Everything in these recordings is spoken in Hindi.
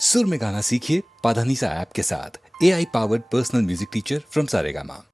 सुर में गाना सीखिए पाधानीसा ऐप के साथ। AI powered personal music teacher from Saregama.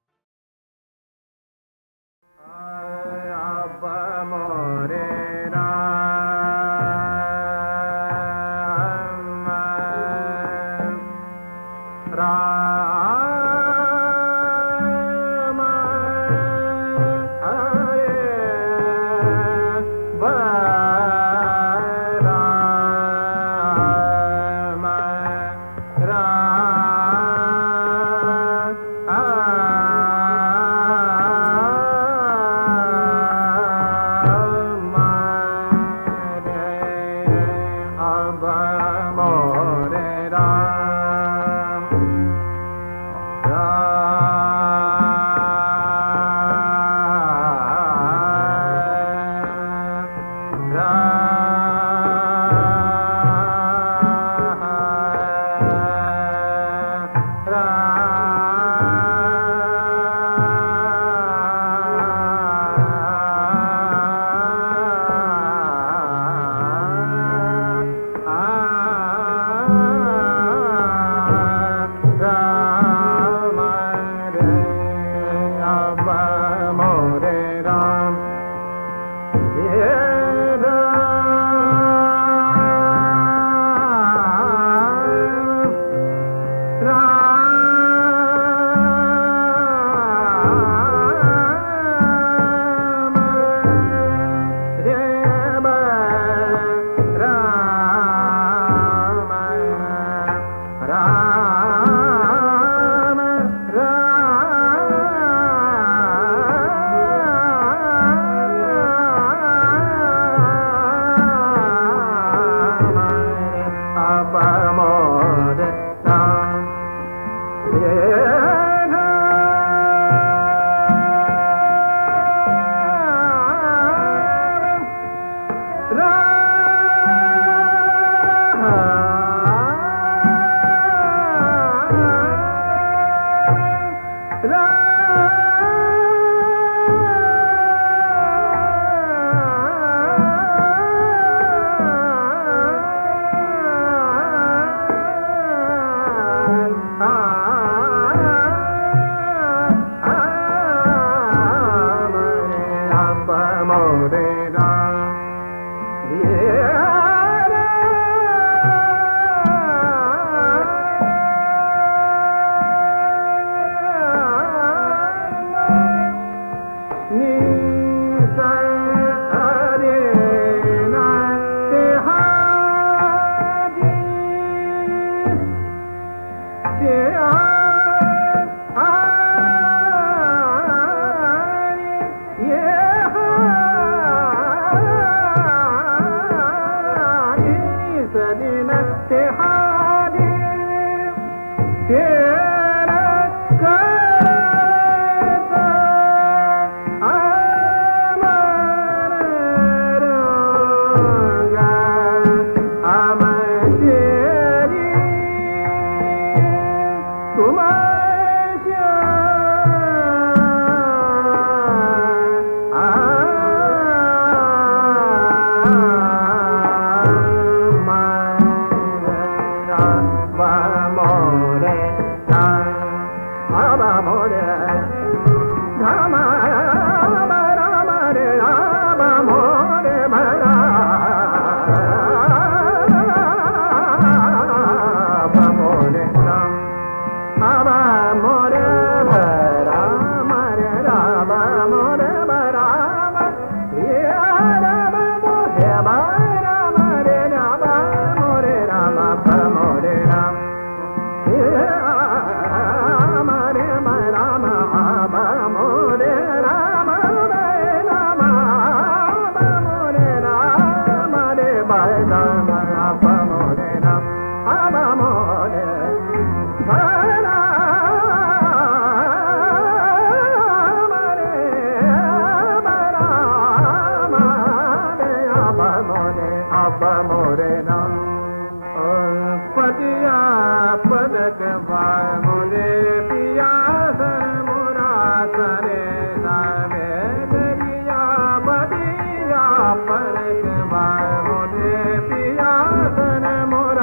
पर के बार मोरे पिया सन मोरा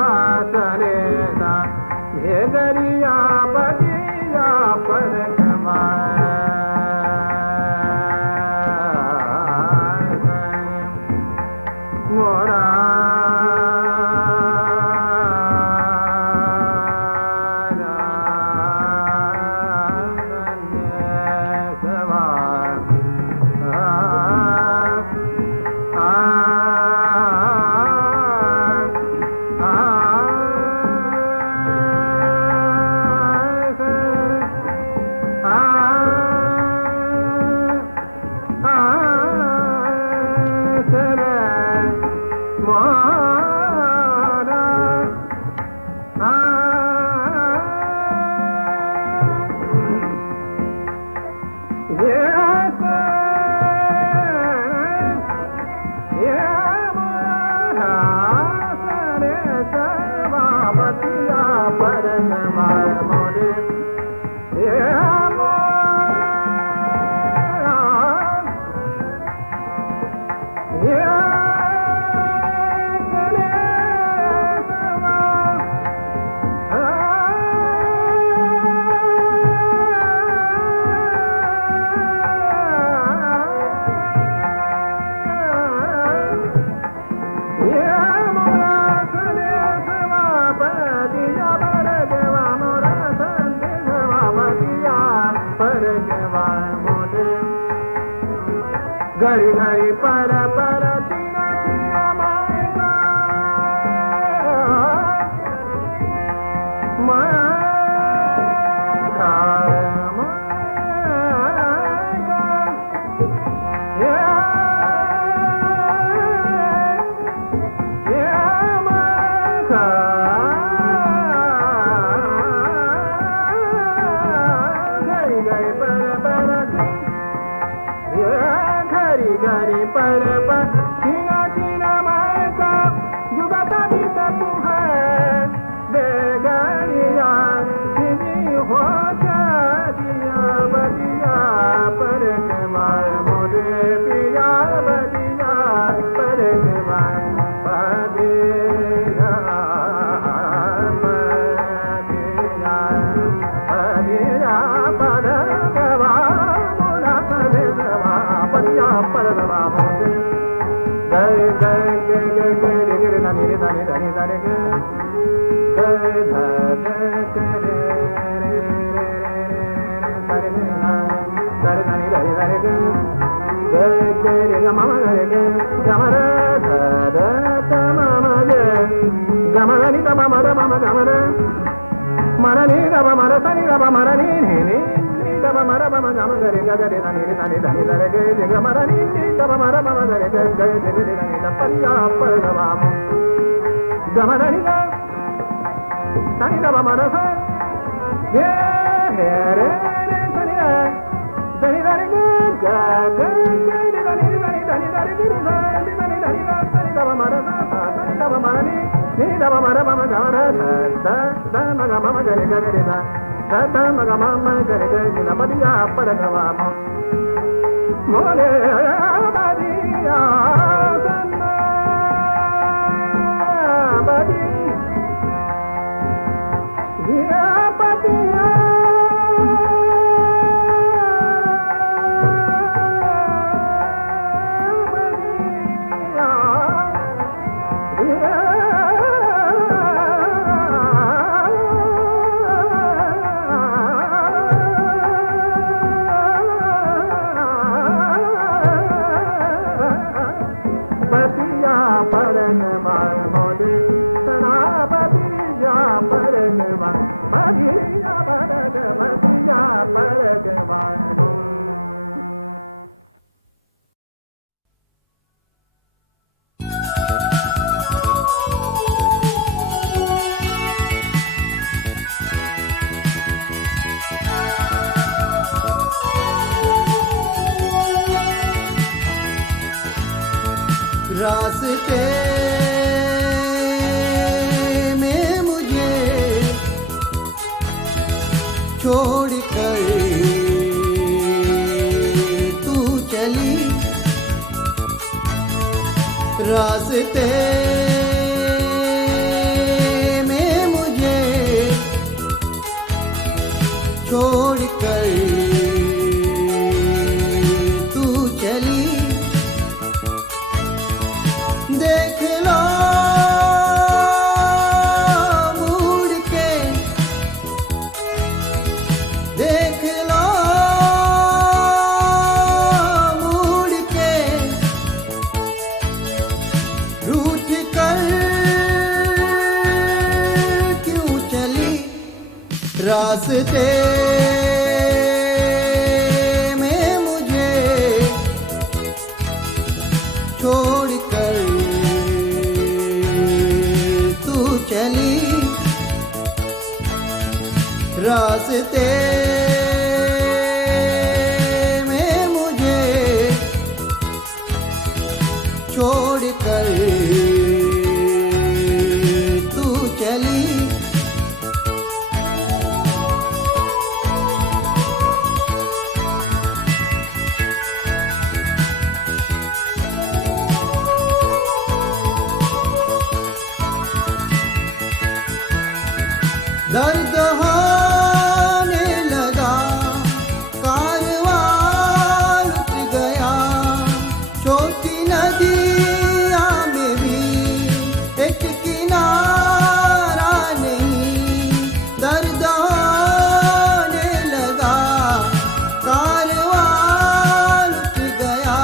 सरे घरी घरी पर पर चिना चिना मायका मायका घरी पर छीना छीना मायका जुगाता भी तू है बेगनिया छीनी हो दिया बदिया पर माय मोरे पिया बदिया पर माय बदिया बदिया बदिया पर गवा मोरा पर गवा परिया पर गवा मोरे गए गए गए गए गए रे रे नानी रे नानी नानी नानी गए गए धरे रे रे सारे सारे नानी रे रे गए गए गए रे मामा रे गए गमरा धरे तमामा रे गमरा नी तमामा रे मामा गमरा मरा नी गमा मरा सनी गमा मरा नी नी गमा मरा मामा गमा रे गरे नानी रे नानी नानी रे गए गमरा नी गमा मरा मामा रे गए गए रे नानी ला परिया पर गवा गमरा नी गा सनी गमा मरा सा ये रे रे सनी रे सनी रे गा गा रे नानी रे नानी नानी रे रे नानी नानी नानी सनी गमा मरा सा सनी गमा मरा नी गमा मरा मामा गमा रे दा दा मगा मामा गरे गरे रे दा दा मगा मामा गरे गरे रे परिया पर गवा मोरे बदिया सन्ना बदी हिया बदिया परन मार मोदे सना बदिया परन मार बदिया परन बदिया परन मार रास्ते में मुझे छोड़ कर तू चली रास्ते में मुझे छोड़ कर तू चली देख लो मुड़ के देख लो मुड़ के रूठ कर क्यों चली रास्ते में मुझे छोड़ कर तू चली रास्ते में मुझे छोड़ कर तू चली दर्द होने लगा कारवां लुट गया छोटी नदिया में भी एक किनारा नहीं दर्द होने लगा कारवां लुट गया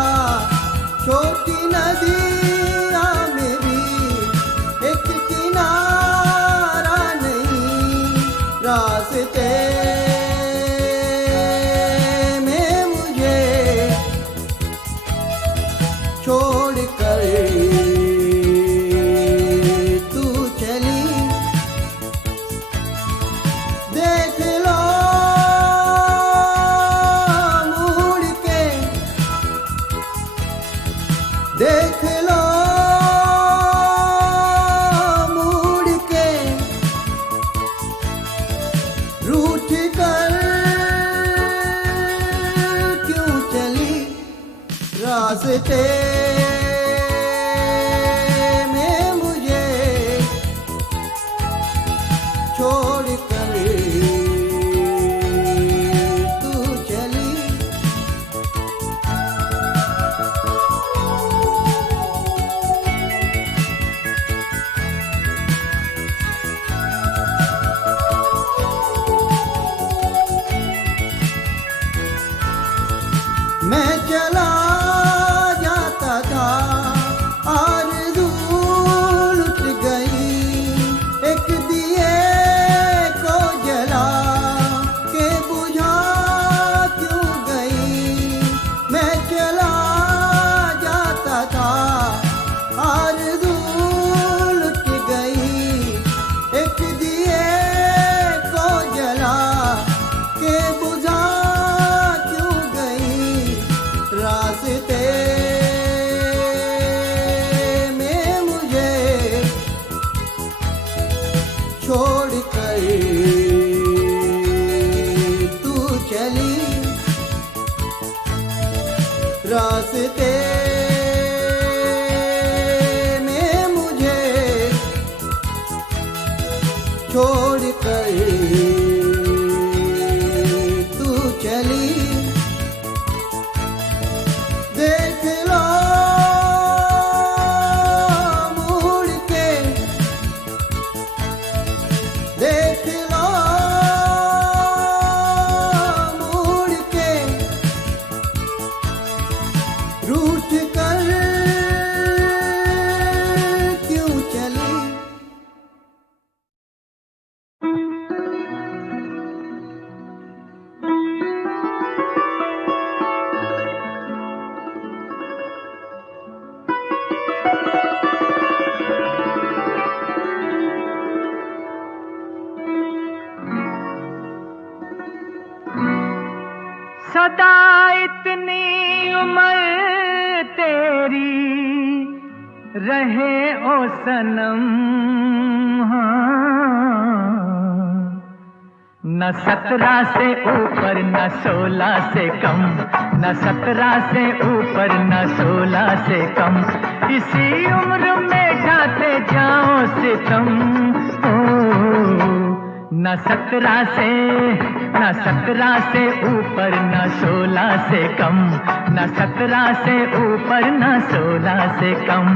छोड़ कर तू चली, देख लो मुड़ के, देख लो मुड़ के, रूठ कर क्यों चली। सदा इतनी उम्र तेरी रहे ओ सनम, हाँ। न 17 से ऊपर न 16 से कम, न 17 से ऊपर न 16 से कम, इसी उम्र में ढाते जाओ सितम। न 17 से ऊपर न 16 से कम, न 17 से ऊपर न 16 से कम।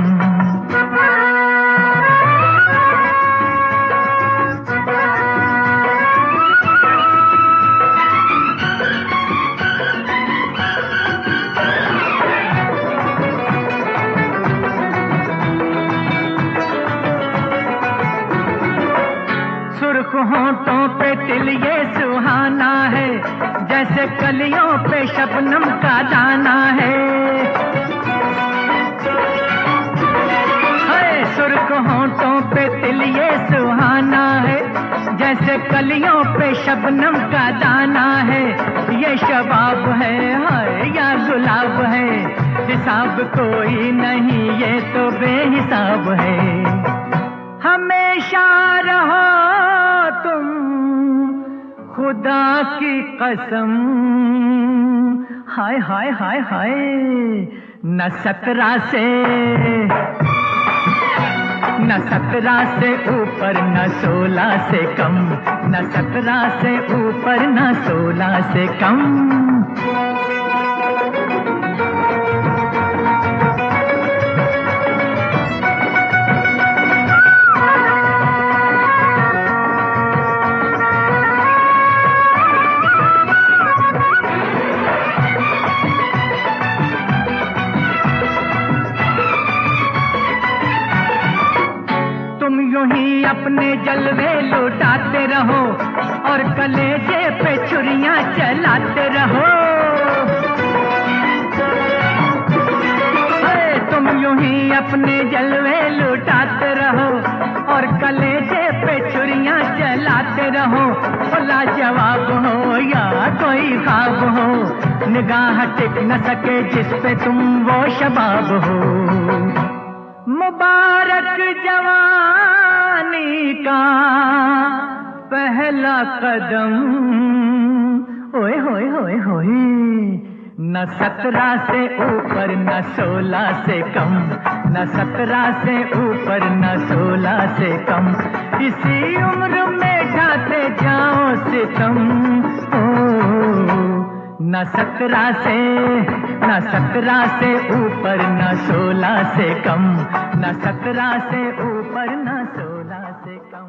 सुर्ख होंठों पे तिल ये सुहाना है, जैसे कलियों पे शबनम का दाना है। सुर्ख होंठों पे तिल ये सुहाना है, जैसे कलियों पे शबनम का दाना है। ये शबाब है हाय या गुलाब है, हिसाब कोई नहीं ये तो बेहिसाब है। हमेशा रहो तुम खुदा की कसम, हाय हाय हाय हाय। न 17 से ऊपर न 16 से कम, न 17 से ऊपर न 16 से कम। अपने जलवे लुटाते रहो और कलेजे पे छुरियां चलाते रहो। तुम यूं ही अपने जलवे लुटाते रहो और कलेजे पे छुरियां चलाते रहो। लाजवाब हो या कोई ख्वाब हो, निगाह टिक न सके जिस पे तुम वो शबाब हो। मुबारक जवानी का पहला कदम, ओए होए होए होए। न 17 से ऊपर न 16 से कम, न 17 से ऊपर न 16 से कम, इसी उम्र में ढाते जाओ सितम। न 17 से ऊपर न 16 से कम, न 17 से ऊपर न 16 से कम।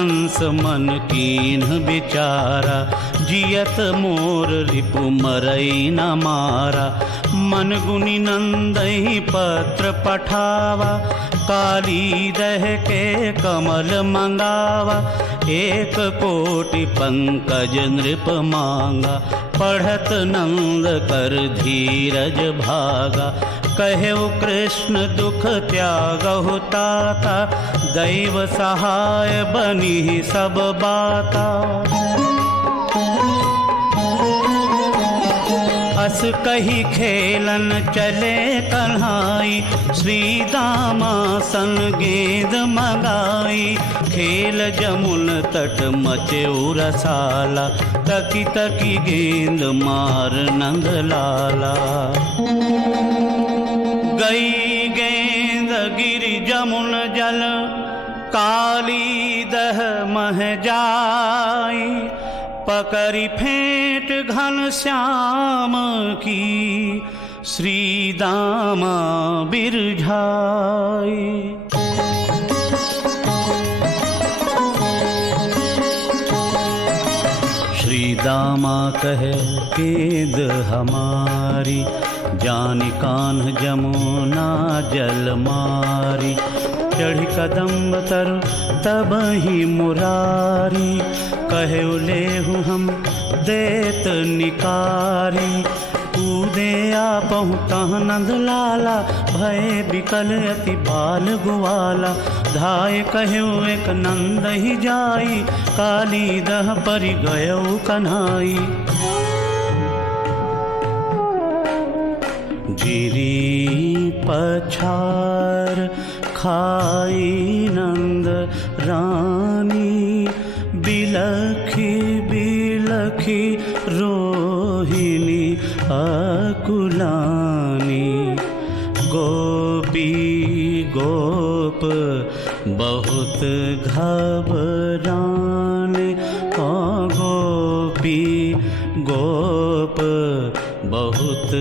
कंस मन कीन्ह विचारा, जियत मोर रिपु मरई न मारा। मन गुनि नंदहि पत्र पठावा, काली दह के कमल मंगावा। 1 कोटि पंकज नृप मांगा, पढ़त नंद कर धीरज भागा। कहे कृष्ण दुख त्यागहु ताता, दैव सहाय बनी सब बाता। अस कही खेलन चले कन्हाई, श्री दामा संग गेंद मंगाई। खेल जमुन तट मचे रसाला, तकी तकी गेंद मार नंद लाला। गई गेंद गिरि जमुन जल, काली दह मह जाई। पकड़ी फेंट घन श्याम की, श्री दामा बिरझाई। श्री दामा कहे गेंद हमारी, जानि कान्ह जमुना जल मारी। चढ़ी कदम्ब तरु तब ही मुरारी, कहे लेहु हम देत निकारी। कूदे आपहु तह नंद लाला, भय बिकल अति बाल गुवाला। धाय कहो एक नंद ही जाई, काली दह परि गयो कन्हाई। गिरी पछार खाई नंद रानी, बिलखी बिलखी रोहिणी अकुलानी। गोपी गोप बहुत घबराने, गोपी गोप बहुत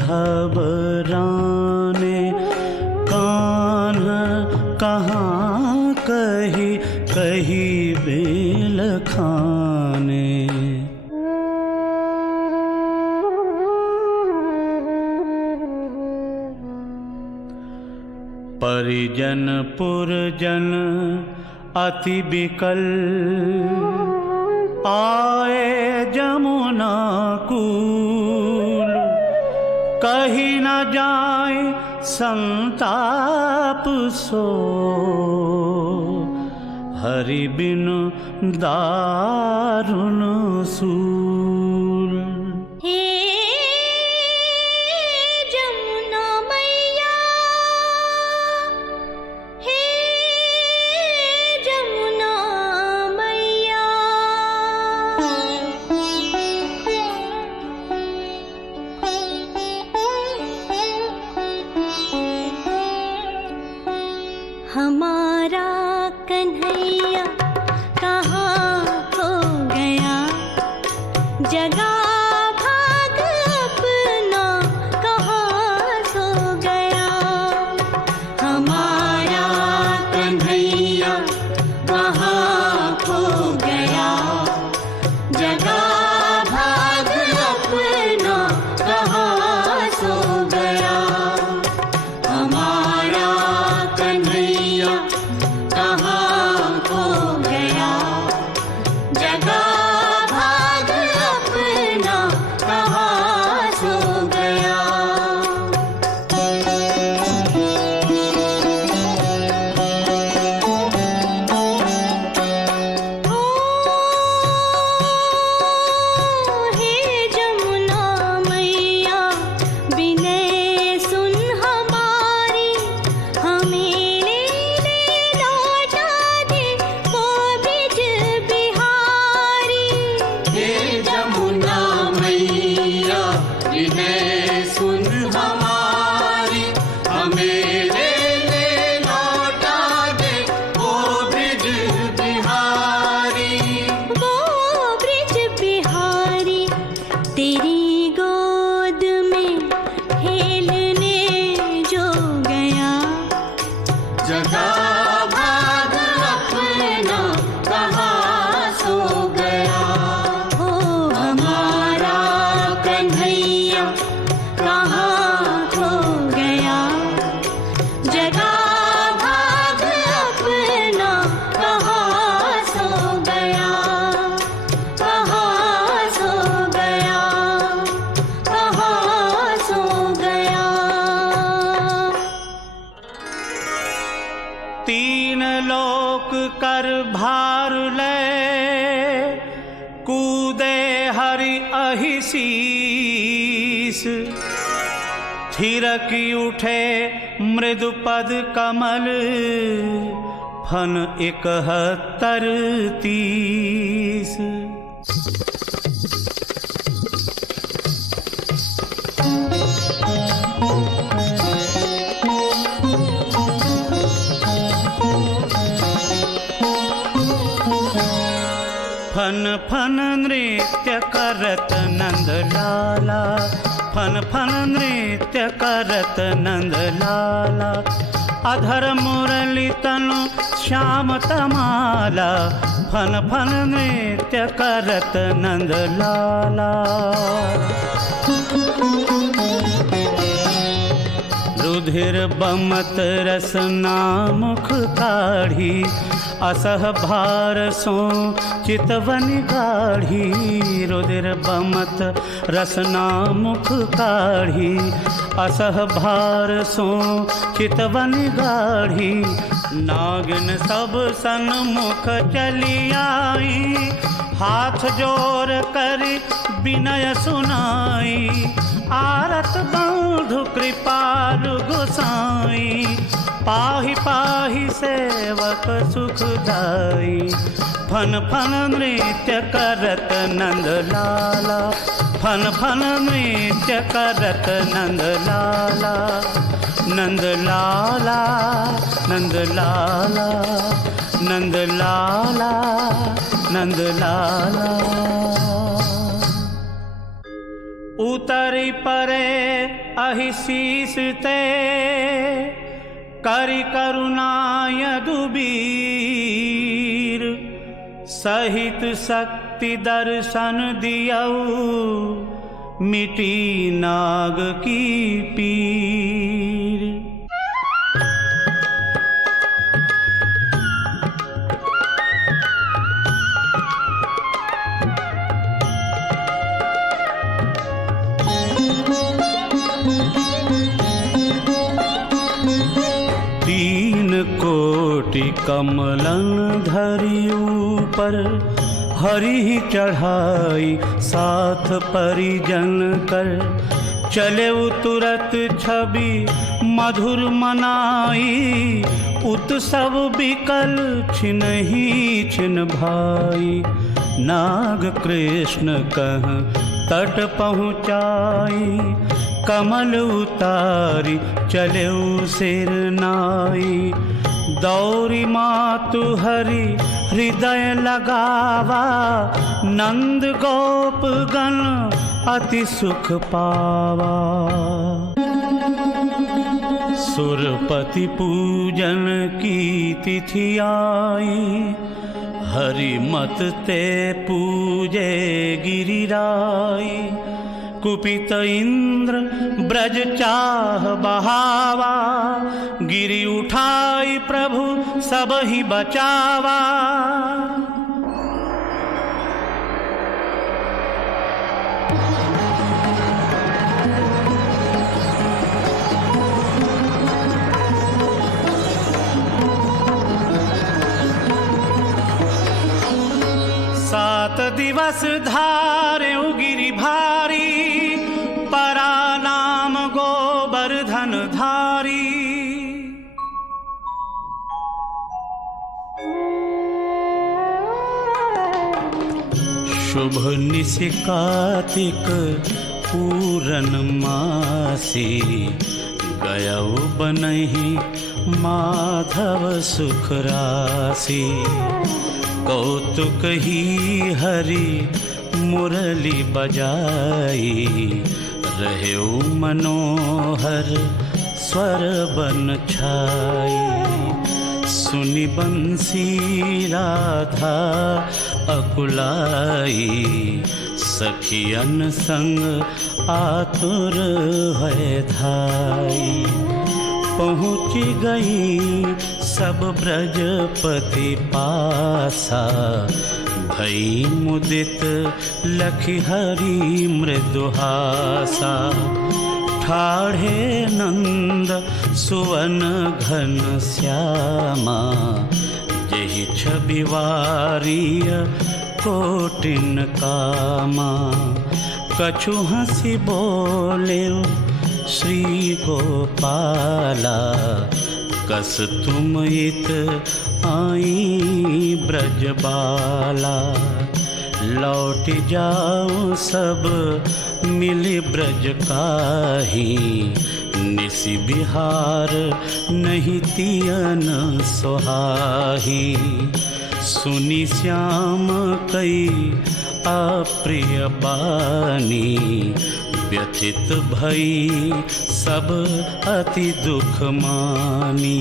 घबराने। कान्ह कहाँ कही कही बेल खाने। परिजन पुरजन अति बिकल, आए जमुना कूल। कही न जाए संताप सो, हरि बिनु दारुण सूल। हे जमुना मैया, हे जमुना मैया। हमारा कन्हैया कहाँ खो गया, अहि शीस, थिरकी उठे मृदु पद कमल, फन 71-30। फन फन नृत्य करत नंदलाला, फन फन नृत्य करत नंदलाला, अधर मुरली तनु श्याम तमाला, फन फन नृत्य करत नंदलाला। रुधिर बमत रसना मुख काढ़ी, असह भार सो चितवन गाढ़ी, रुधिर बमत रसना मुख काढ़ी, असह भार सो चितवन गाढ़ी। नागिन सब सन्मुख चली आई, हाथ जोर कर विनय सुनाई, आरत बंधु कृपालु गोसाई, पाहि पाहि सेवक सुखदाई। फन फन नृत्य करत नंदलाला, फन फन नृत्य करत नंदलाला, नंदलाला नंदलाला नंदलाला नंदलाला। उतरी परे अहि शीस ते, करि करुणा यदुबीर, सहित शक्ति दर्शन दियऊ, मिटी नाग की पीर। कमलन धरि ऊपर, हरि चढ़ाई साथ परिजन कर, चले तुरत छवि मधुर मनाई, उत्सव बिकल छिनहि छिन भाई। नाग कृष्ण कह तट पहुँचाई, कमल उतारी चले सिर नाई, दौरी मातु हरि हृदय लगावा, नंद गोप गण अति सुख पावा। सुरपति पूजन की तिथि आई, हरि मत ते पूजे गिरिराई, कुपित इंद्र ब्रज चाह बहावा, गिरि उठाई प्रभु सब ही बचावा। सात दिवस धारे गिरि भारी, परा नाम गोवर्धन धारी। शुभ निशि कार्तिक पूरन मासी, गयऊ बनहि माधव सुख राशि। कौतुक ही हरि मुरली बजाई, रहेऊ मनोहर स्वर बन छाई। सुनि बंसी राधा अकुलाई, सखियन संग आतुर है धाई। पहुँच गई सब ब्रजपति पासा, भई मुदित लखि हरि मृदुहासा। ठाढ़े नंद सुवन घन श्यामा, यही छवि वारिय कोटिन कामा, कछु हंसी बोले श्री गोपाला। कस तुम इत आई ब्रजबाला, लौट जाओ सब मिल ब्रज काही। निसि बिहार नहीं तियन सोहाही, सुनी श्याम कई अप्रिय बानी। व्यथित भई सब अति दुख मानी।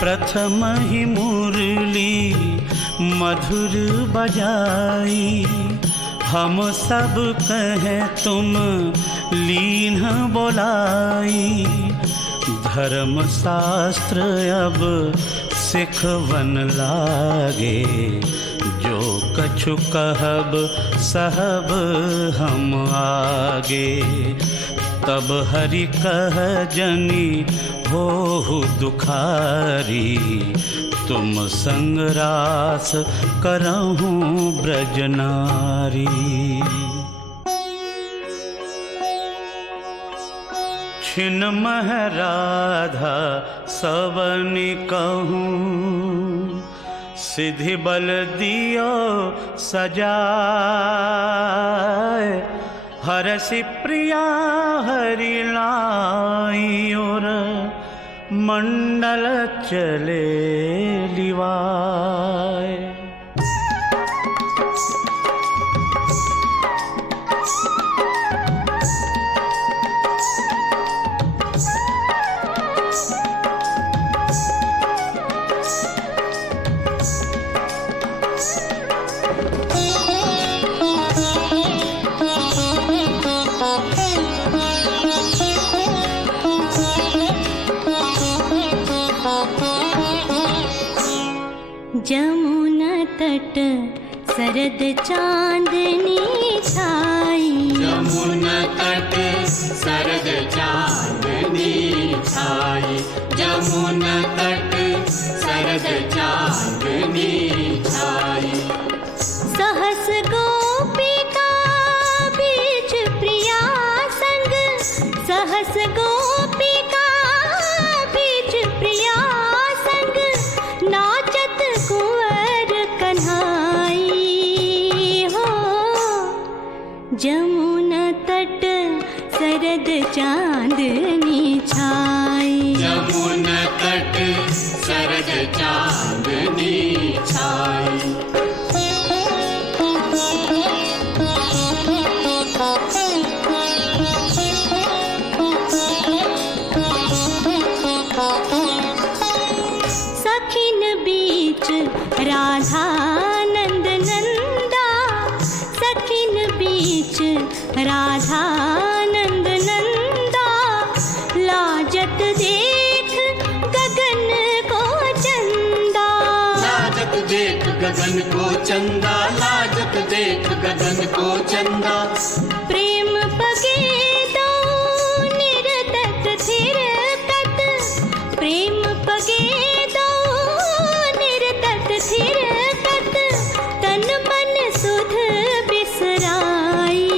प्रथम ही मुरली मधुर बजाई, हम सब कहें तुम लीन बोलाई। धर्म शास्त्र अब सिखवन लागे, जो कछु कहब सहब हम आगे। तब हरि कह जनी हो दुखारी, तुम संग रास करहूँ ब्रजनारी। छिन मह राधा सबनि कहूँ, सिद्धि बल दियो सजाए। हरसि प्रिया हरि लाई और मंडल चले लिवाए। जमुना तट सरद चांदनी छाई। यमुना तट सरद चांदनी छाई। यमुना तट सरद चांदनी छाई। सहस गोपिका बीच प्रिया संग, सहस गोपिका बीच प्रिया संग, नाचत कुंवर कन्हाई हो। जमुना तट सरद चांदनी छाई। यमुना तट सरद चांदनी छाई। सखिन बीच राधा नंद नंदा, सखिन बीच राधा नंद नंदा। लाजत देख गगन को चंदा, लाजत देख गगन को चंदा। लाजत देख गगन को चंदा। प्रेम पगे दो निरतक थिरकत, प्रेम पगे दो निरतक थिरकत। तन मन सुध बिसराई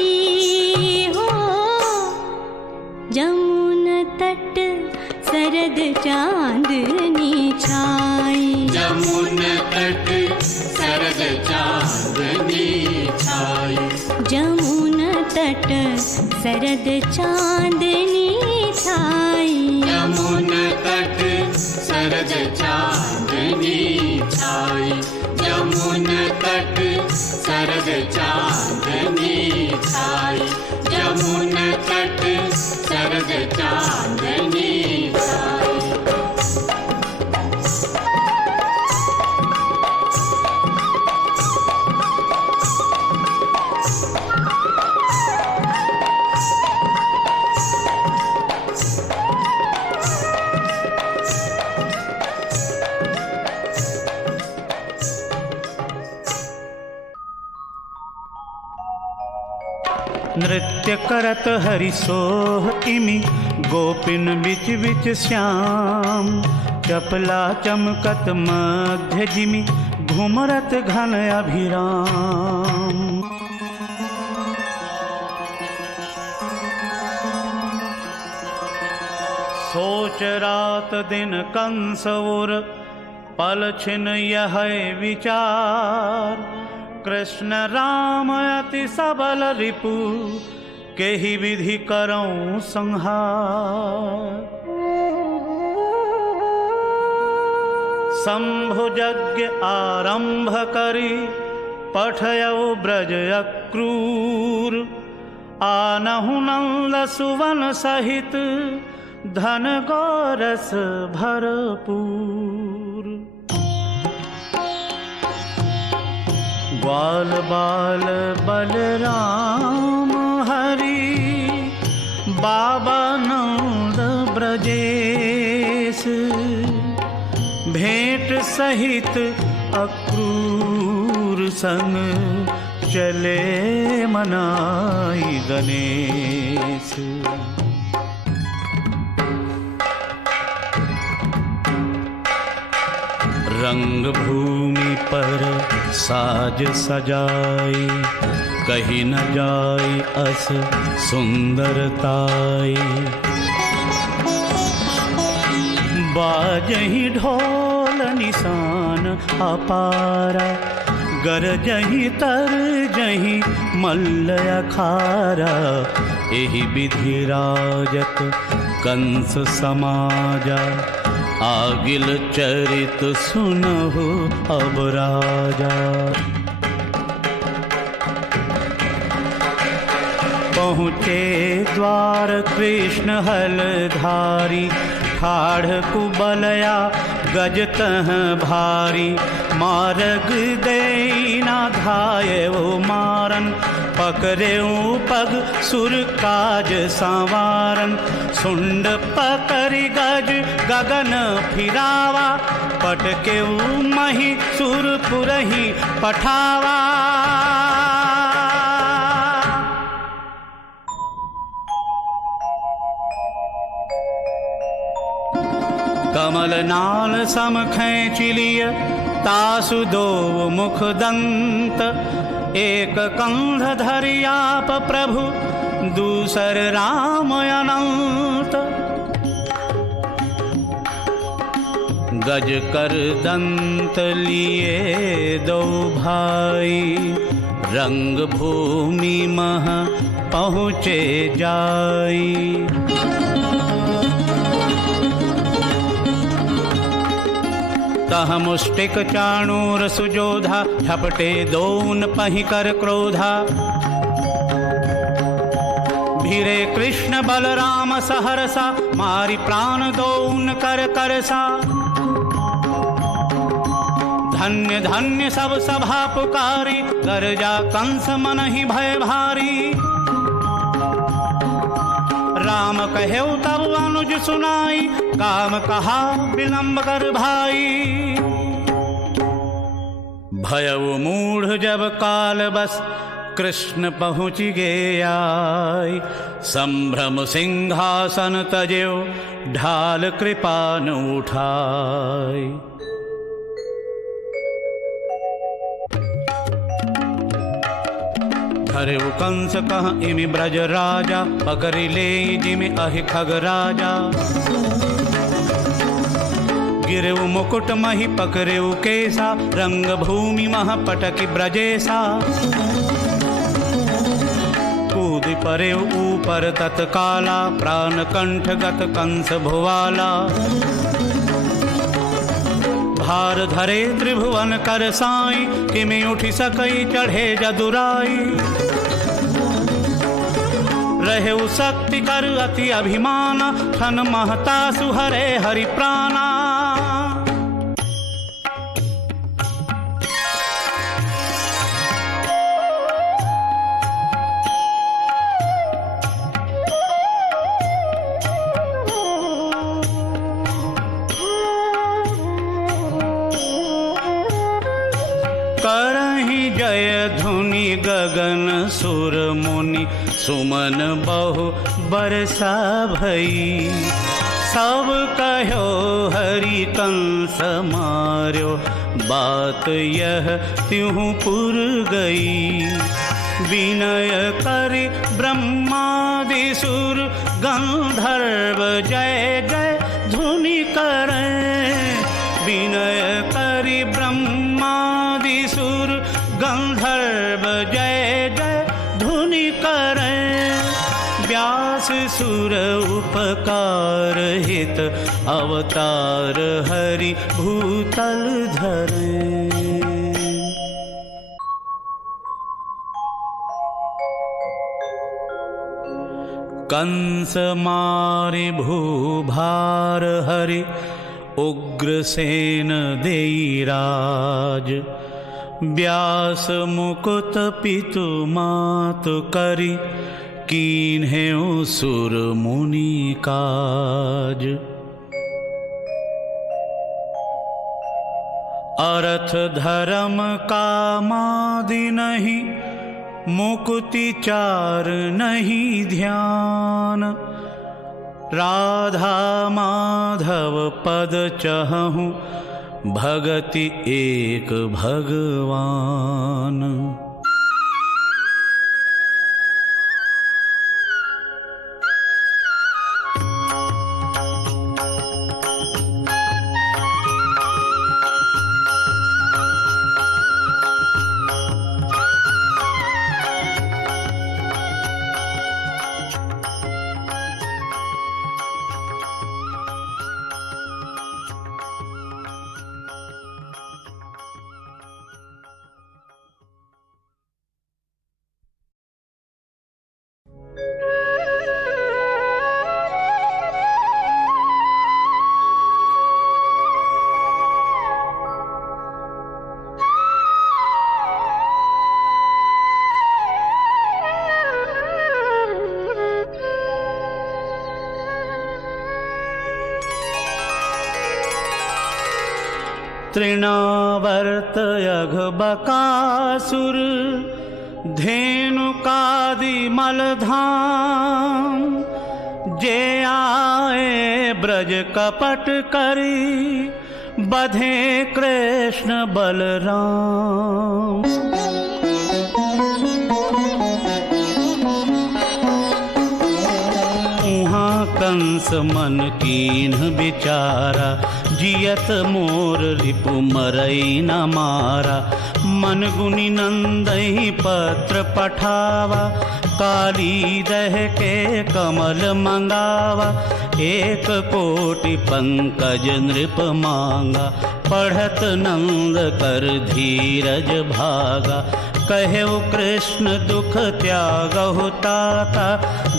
हो। जमुना तट सरद चांदनी छाई। यमुना तट सरद चांदनी छाई। जमुना तट सरद चांदनी छाई। यमुना तट सरद चांदनी छाई। यमुना तट सरद चांदनी छाई। यमुना तट सरद चांदनी छाई। नृत्य करत हरि सोह इमि गोपिन बिच बिच श्याम चपला चमकत मध्य जिमि घुमरत घन अभिराम। सोच रात दिन कंस उर पल छिन यह विचार कृष्ण राम अति सबल रिपु केहि विधि करऊं संहार। शंभु यज्ञ आरंभ करी पठयौ ब्रज अक्रूर आनहु नंद सुवन सहित धन गौरस भरपूर। ग्वाल बाल बलराम हरि बाबा नंद ब्रजेश भेंट सहित अक्रूर संग चले मनाई गणेश। रंग भूमि पर साज सजाई कहीं न जाई अस सुंदरताई। बाजही ढोल निशान अपारा गरजही तरजही मल्ल अखारा। एहि विधि राजत कंस समाजा आगिल चरित सुनहु अब राजा। पहुँचे द्वार कृष्ण हलधारी ठाढ़ कुबलया गजतह भारी। मारग देना धाये वो मारन पकड़े पग सुर काज संवारन। सुंड पकड़ गज गगन फिरावा पटके मही सुर पुरही पठावा। कमल नाल सम खैचिलिय तासु दो मुख दंत। एक कंध धरियाप प्रभु दूसर राम अनंत। गज कर दंत लिए दो भाई रंग भूमि मह पहुँचे जाई। तह मुष्टिक चाणूर सुजोधा झपटे दोन पहि कर क्रोधा। भीरे कृष्ण बलराम सहरसा मारी प्राण दोन कर करसा। धन्य धन्य सब सभा पुकारी गर्जा कंस मन ही भय भारी। राम कहे तब अनुज सुनाई काम कहा विलंब कर भाई। भयउ मूढ़ जब काल बस कृष्ण पहुँच गए। संभ्रम सिंहासन तजेऊ ढाल कृपान उठाई। धरे कंस कह इमि ब्रज राजा पकड़ ले जिमि अहि खग राजा। गिरेऊ मुकुट मही पकड़ेऊ केसा रंग भूमि मह पटकी ब्रजेसा। कूद परेऊ ऊपर तत्काला प्राण कंठ गत कंस भुवाला। भार धरे त्रिभुवन कर साई किमि उठि सकई चढ़े जदुराई। रहेऊ शक्ति कर अति अभिमाना ठन महता सुहरे हरि प्राणा। करहि जय धुनि गगन सुर मुनि सुमन बहु बरसा भई। सब कहो हरि कंस मार्यो, बात यह त्यों पुर गई। विनय करि ब्रह्मादि सुर, गंधर्व जय जय धुनि करें। विनय करि ब्रह्मादि सुर, गंधर्व जय जय धुनि करें। व्यास सुर उपकार हित, अवतार हरि भूतल धरे। कंस मारे भूभार हरि, उग्रसेन देई राज। व्यास मुकुट पितु मात करि, कीन्हेउ सुर मुनि काज। अर्थ धर्म कामादि नहीं, मुकुति चार नहीं ध्यान। राधा माधव पद चहूँ, भगति एक भगवान। तृणावर्तयघ बकासुर, धेनुकादि मलधाम। जे आए ब्रज कपट करी, बधे कृष्ण बलराम। कंस मन कीन्ह बिचारा, जियत मोर रिपु मरई न मारा। मन गुनि नंदहि पत्र पठावा, काली दह के कमल मंगावा। एक कोटि पंकज नृप मांगा, पढ़त नंद कर धीरज भागा। कहो कृष्ण दुख त्यागहु ताता,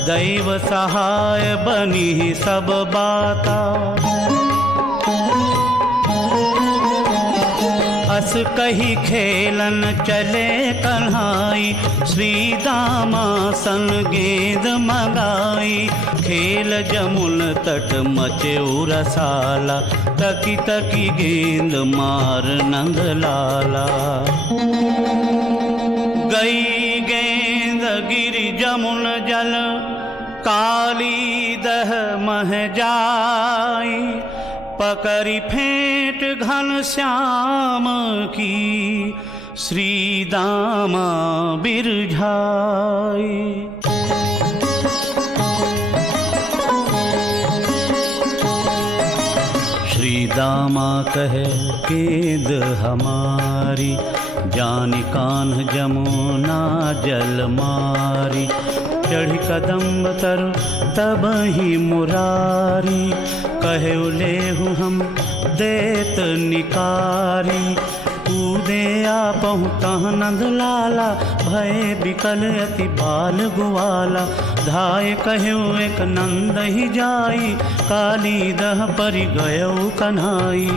दैव सहाय बनी सब बाता। अस कही खेलन चले कन्हाई, श्री दामासन गेंद मंगाई। खेल जमुन तट मचे रसाला, तकी तकी गेंद मार नंद लाला। गई गेंद गिरि जमुन जल, काली दह मह जाई। पकड़ी फेंट घन श्याम की, श्री दामा बिरझाई। श्री दामा कहे गेंद हमारी, जानि कान्ह जमुना जल मारी। चढ़ी कदम्ब तर तब ही मुरारी, कहे लेहु हम देत निकारी। कूदे आपहु तह नंद लाला, भय बिकल अति बाल गुवाला। धाय कहो एक नंद ही जाई, काली दह परि गयो कन्हाई।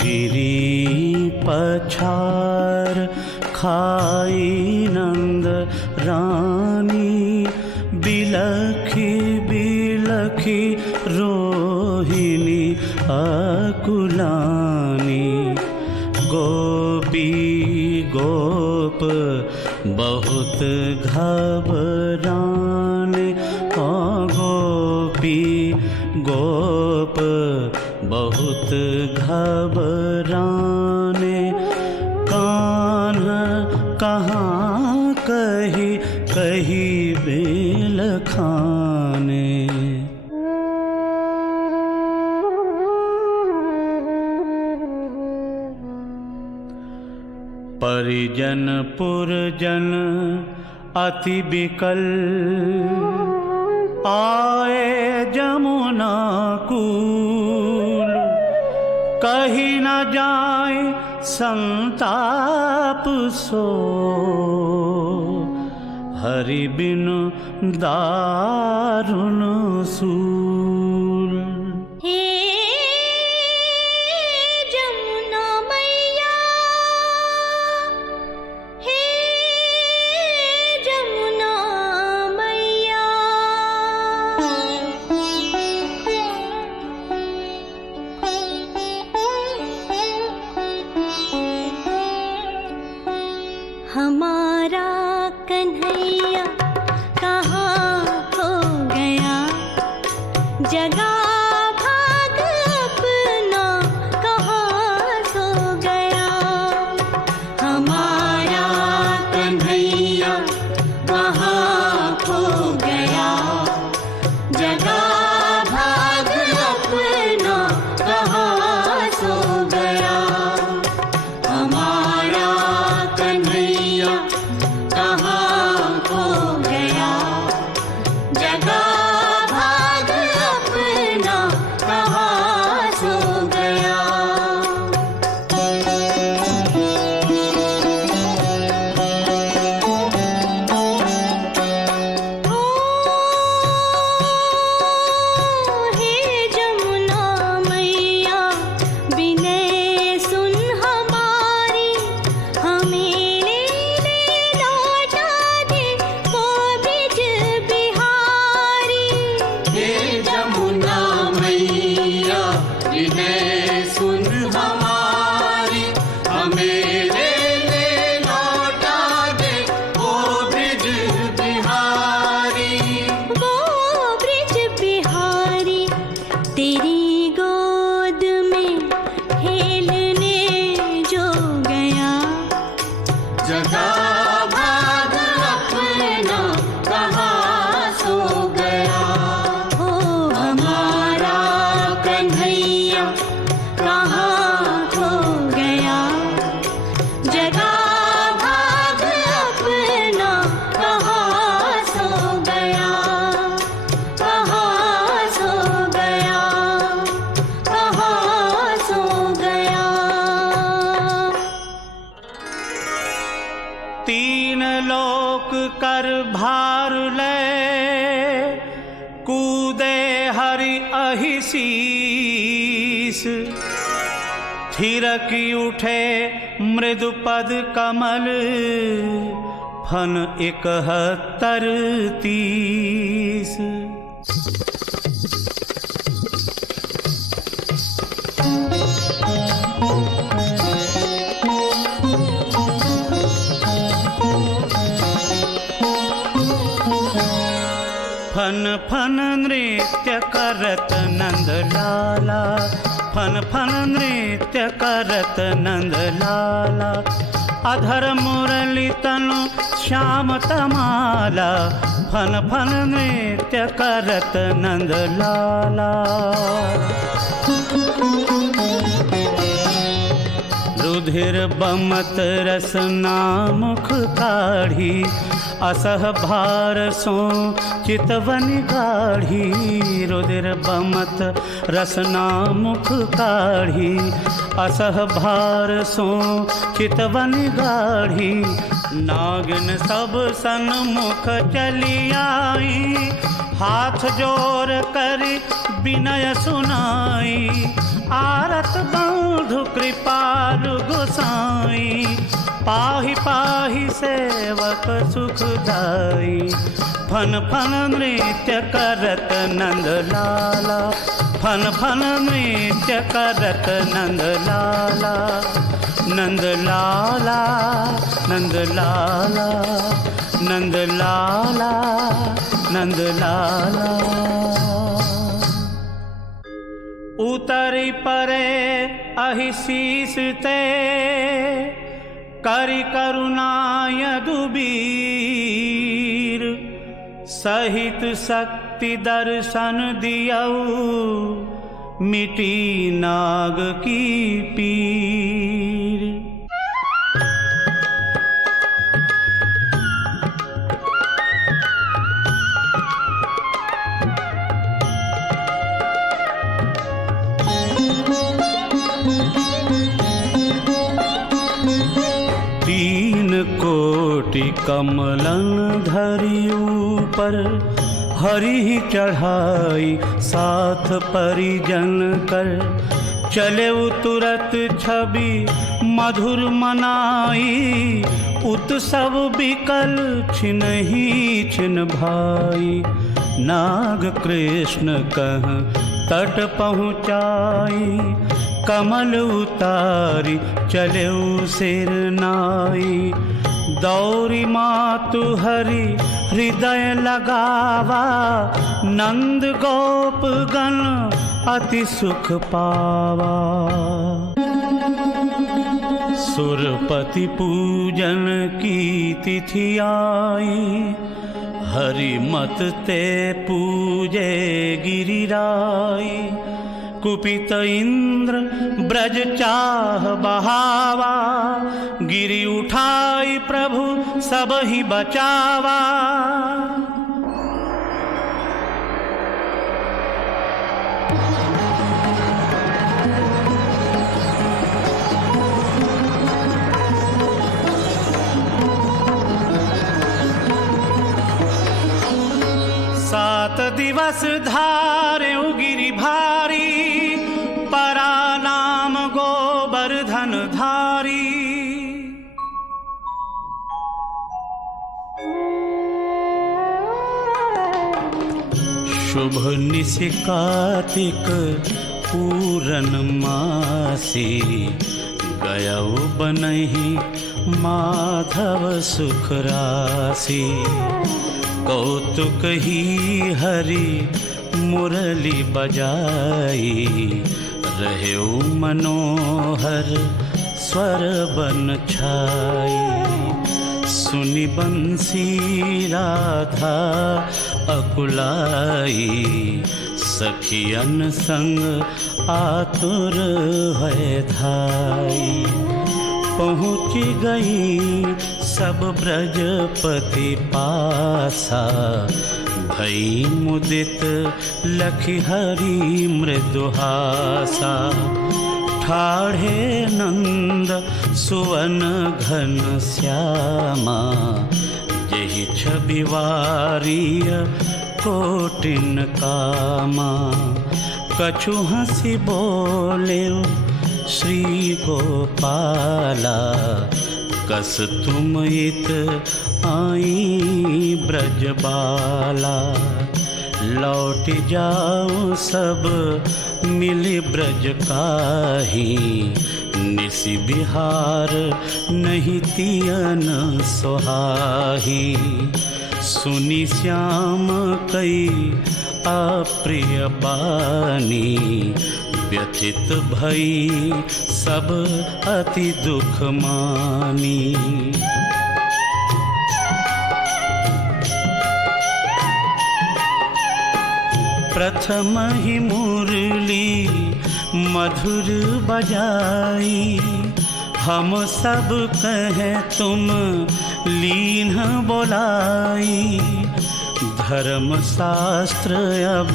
गिरी पछार खाई नंद रानी, बिलखी बिलखी रोहिणी अकुलानी। गोपी गोप भी गोप बहुत घबराने। कान्हा कहाँ कही कही बेल खाने। परिजन पुरजन अति बिकल आए जमुना कूल। कहीं न जाए संताप सो हरि बिन दारुण सूल। हे जमुना मैया, हे जमुना मैया, हमारा कन्हैया कहाँ खो गया। जगा भाग अपना कहाँ सो गया। हमारा कन्हैया कहाँ खो गया। जगा भाग अपना कहाँ सो गया। हमारा कन्हैया कहाँ खो गया। जगा भाग अपना कहाँ सो गया। ओ हे जमुना मैया, विनय सुन हमारी। हमें ले लौटा दे वो ब्रिज बिहारी। हे जमुना मैया विनय सुन हमारी। हमें ले लौटा दे वो ब्रिज बिहारी। वो ब्रिज बिहारी तेरी गोद में खेलने जो गया। जगा भाग अपना कहाँ सो गया। ओ हमारा कन्हैया कहाँ खो गया। जगा भाग अपना कहाँ सो गया। कहाँ सो गया। कहाँ सो गया। तीन लोक कर भार ले कूदे हरि अहिशीस। थिरकी उठे मृदु पद कमल फन 71-30। फन फन नृत्य करत नंद लाला। फन फन नृत्य करत नंद लाला। अधर मुरली तनु श्याम तमाला। फन फन नृत्य करत नंद लाला। रुधिर बमत रसना मुख काढ़ी। असह भार सो चितवन गाढ़ी। रुधिर बमत रसना मुख काढ़ी। असह भार सो चितवन गाढ़ी। नागिन सब सन्मुख चली आई। हाथ जोर कर विनय सुनाई। आरत बंधु कृपालु गोसाई। पाहि पाहि सेवक सुख दाई। फन फन नृत्य करत नंद लाला। फन फन नृत्य करत नंद लाला। नंद लाला नंद लाला नंद लाला नंद लाला। उतरी परे अहि शीस ते करि करुणा यदुबीर सहित शक्ति दर्शन दियऊ मिटी नाग की पीर। कमलन धरी ऊपर हरि चढ़ाई साथ परिजन कर चले तुरत छवि मधुर मनाई उत्सव बिकल छिनहि छिन भाई। नाग कृष्ण कह तट पहुँचाई कमल उतारी चले सिर नाई। दौरी मातु हरि हृदय लगावा नंद गोप गण अति सुख पावा। सुरपति पूजन की तिथि आई हरि मत ते पूजे गिरिराई। कुपित इंद्र ब्रज चाह बहावा गिरि उठाई प्रभु सब ही बचावा। सात दिवस धारे गिरि भारी परा नाम गोवर्धन धारी। शुभ निशि कार्तिक पूरन मासी गयऊ बनहि माधव सुख राशि। कौतुक ही हरि मुरली बजाई रहे मनोहर स्वर बन छाई। सुनि बंसी राधा अकुलाई सखियन संग आतुर है धाई। पहुँच गई सब ब्रजपति पासा भई मुदित लखि हरि मृदुहासा। ठाढ़े नंद सुवन घन श्यामा यही छवि वारिय कोटिन कामा। कछु हंसी बोले श्री गोपाला कस तुम इत आई ब्रजबाला। लौट जाओ सब मिली ब्रज काही निसि बिहार नहीं तियन सोहाही। सुनि श्याम कई अप्रिय बानी व्यथित भई सब अति दुख मानी। प्रथम ही मुरली मधुर बजाई हम सब कहें तुम लीन बोलाई। धर्म शास्त्र अब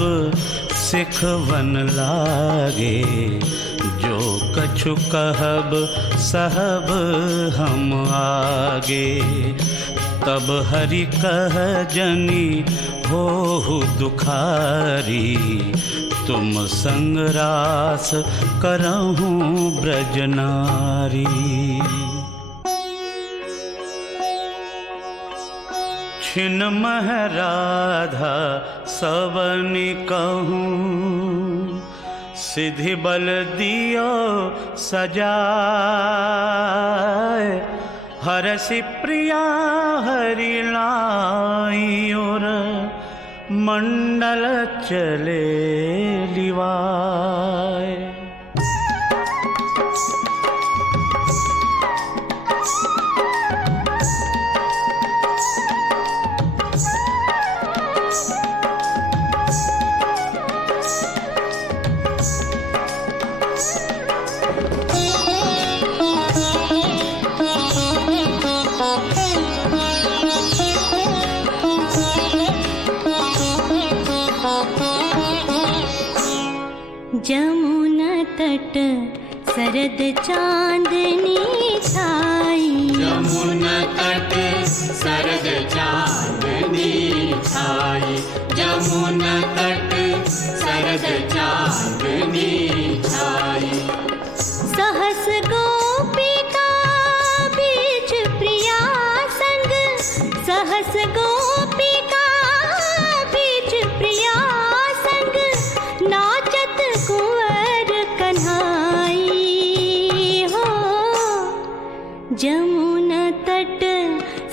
सिखवन लागे जो कछु कहब सहब हम आगे। तब हरि कह जनी हो दुखारी तुम संग रास करहूँ ब्रजनारी। छिन मह राधा सवनि कहूँ सिद्धि बल दियो सजाए। हरसि प्रिया हरि लाई और मंडल चले लिवाए। जमुना तट सरद चांदनी छाई यमुना तट सरद चांदनी छाई यमुना तट सरद चांदनी छाई सहस गोपिका बीच प्रिया संग सहस गोपिका बीच प्रिया संग नाचत कुंवर कन्हाई हो जमुना तट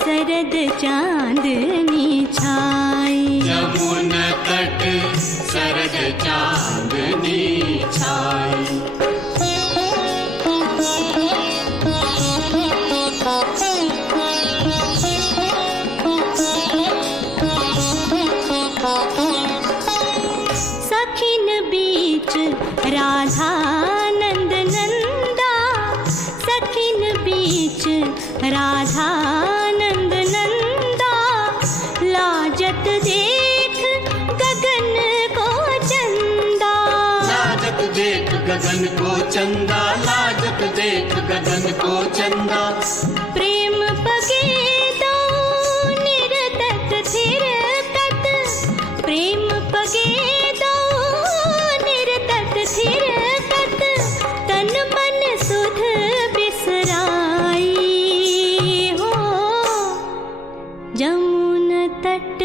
सरद चांदनी छाई यमुना तट सरद चांदनी छाई सखिन बीच राधा नंद नंदा सखिन बीच राधा नंद नंदा लाजत देख गगन को चंदा लाजत देख गगन को चंदा लाजत देख गगन को चंदा प्रेम पगे दो निरतक थिरकत प्रेम पगे दो निरतक थिरकत तन मन सुध बिसराई हो जमुना तट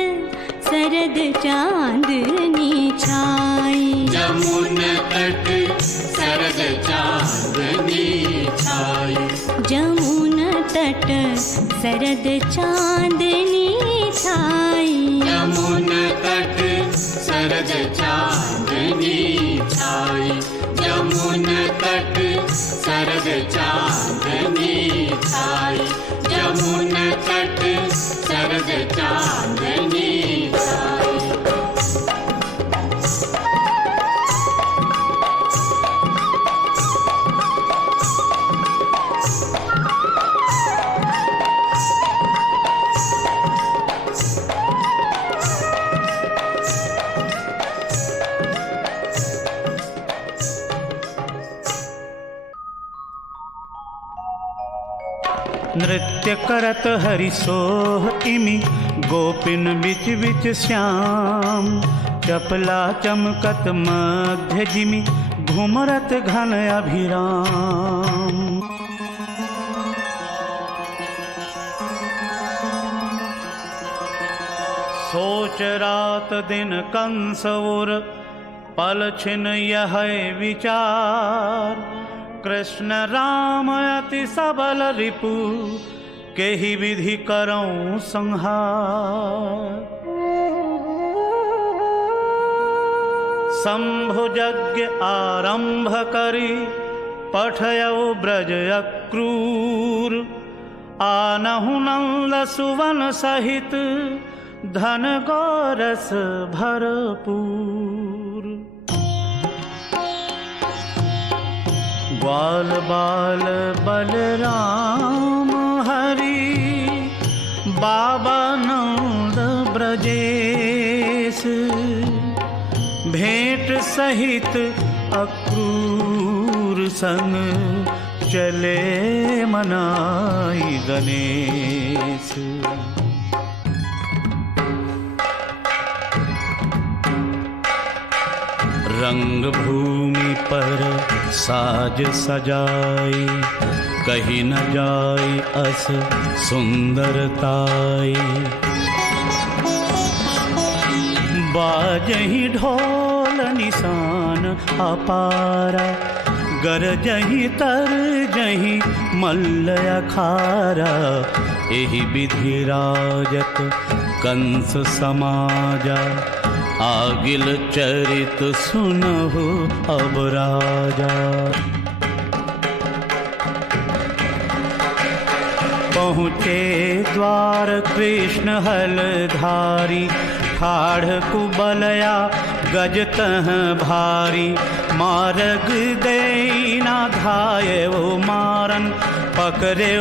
सरद चांदनी छाई यमुना तट सरद चांदनी छाई जमुना तट सरद चांदनी छाई यमुना तट सरद चांदनी छाई यमुना तट सरद चांदनी छाई यमुना तट सरद चांदनी छाई नृत्य करत हरि सोह इमि गोपिन बिच बिच श्याम चपला चमकत मध्य जिमि घुमरत घन अभिराम सोच रात दिन कंस उर पल छिन यह विचार कृष्ण राम अति सबल रिपु केहि विधि करऊं संहार शंभु यज्ञ आरंभ करी पठयौ ब्रज अक्रूर आनहु नंद सुवन सहित धन गौरस भरपूर ग्वाल बाल बलराम हरि बाबा नंद ब्रजेश भेंट सहित अक्रूर संग चले मनाई गणेश रंग भूमि पर साज सजाई कहीं न जाई अस सुंदरताई बाजही ढोल निशान अपारा गरजही तरजही मल्ल अखारा एहि विधि राजत कंस समाजा आगिल चरित सुनहु अब राजा पहुँचे द्वार कृष्ण हलधारी ठाढ़ कुबलया गजतह भारी मारग देना धाये वो मारन पकड़े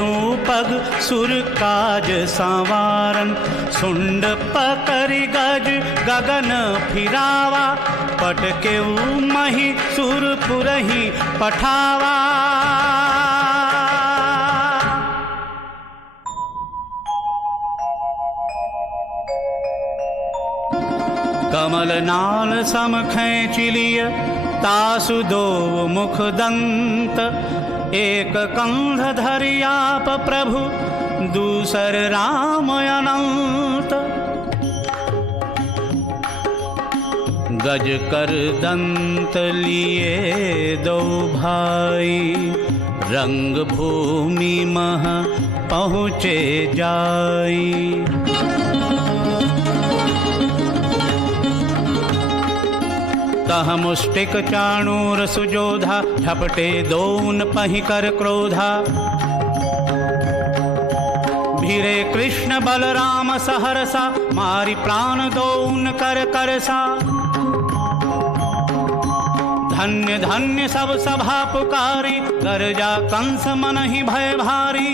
पग सुर काज संवारन सुंड पकड़ गज गगन फिरावा पटके मही सुरपुरही पठावा। कमल नाल सम खैचिलिय तासु दो मुख दंत। एक कंध धरियाप प्रभु दूसर राम अनंत। गज कर दंत लिए दो भाई रंग भूमि मह पहुँचे जाई। तह मुष्टिक चाणूर सुजोधा झपटे दोन पहि कर क्रोधा। भीरे कृष्ण बलराम सहरसा मारी प्राण दोन कर करसा। धन्य धन्य सब सभा पुकारी गरजा कंस मन ही भय भारी।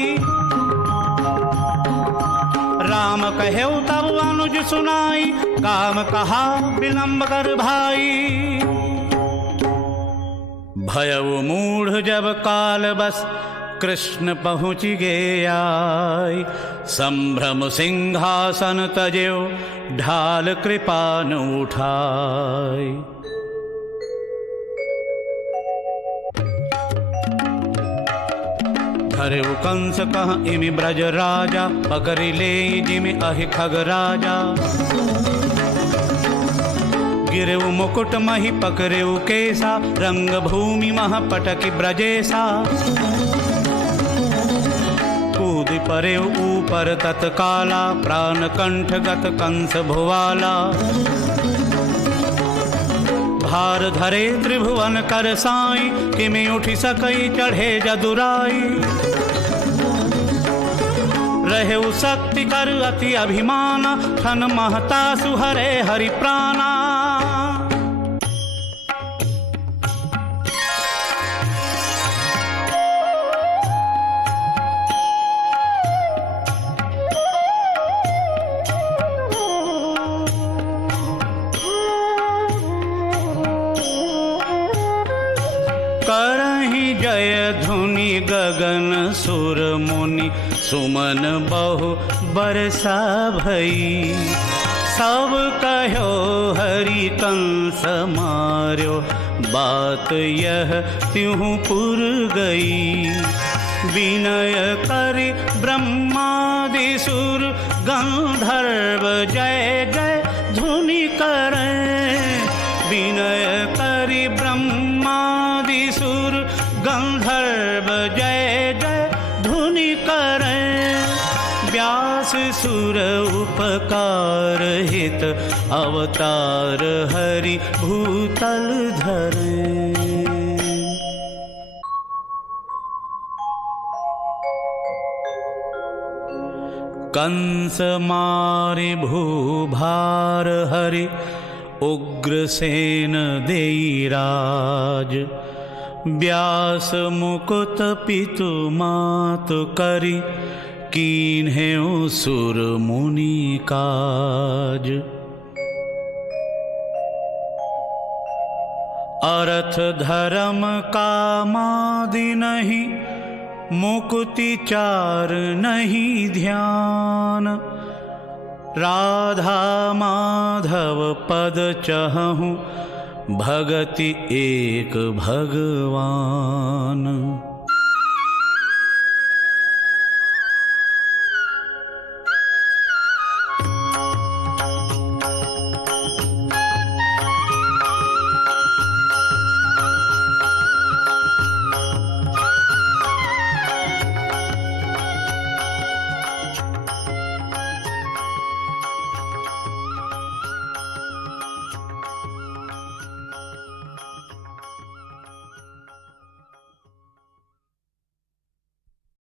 राम कहेउ तब अनुज सुनाई काम कहा विलंब कर भाई। भयउ मूढ़ जब काल बस कृष्ण पहुँच गए आय। संभ्रम सिंहासन तजेउ ढाल कृपा न उठाय। धरे कंस कह इमि ब्रज राजा पकड़ि ले जिमि अहि खग राजा। गिरउ मुकुट मही पकड़ेउ केसा रंग भूमि मह पटकि ब्रजेसा। कूद परेउ ऊपर तत्काला प्राण कंठ गत कंस भुवाला। भार धरे त्रिभुवन कर साई किमि उठि सकई चढ़े जदुराई। रहेउ शक्ति कर अति अभिमाना ठन महता सुहरे हरि प्राणा। करहि जय धुनि गगन सुर मुनि सुमन बहु बरसा भई। सब कहो हरि कंस मार्यो बात यह त्यों पुर गई। विनय करि ब्रह्मादि सुर गंधर्व जय जय धुनि करें। विनय करि ब्रह्मादि सुर गंधर्व जय जय धुनि करें। व्यास सुर उपकार हित अवतार हरि भूतल धरे। कंस मारे भूभार हरि उग्रसेन देई राज। व्यास मुकुत पितु मातु करि कीन्हेउ सुर मुनि काज। अर्थ धर्म कामादि नहीं मुकुति चार नहीं ध्यान। राधा माधव पद चहूँ भगति एक भगवान।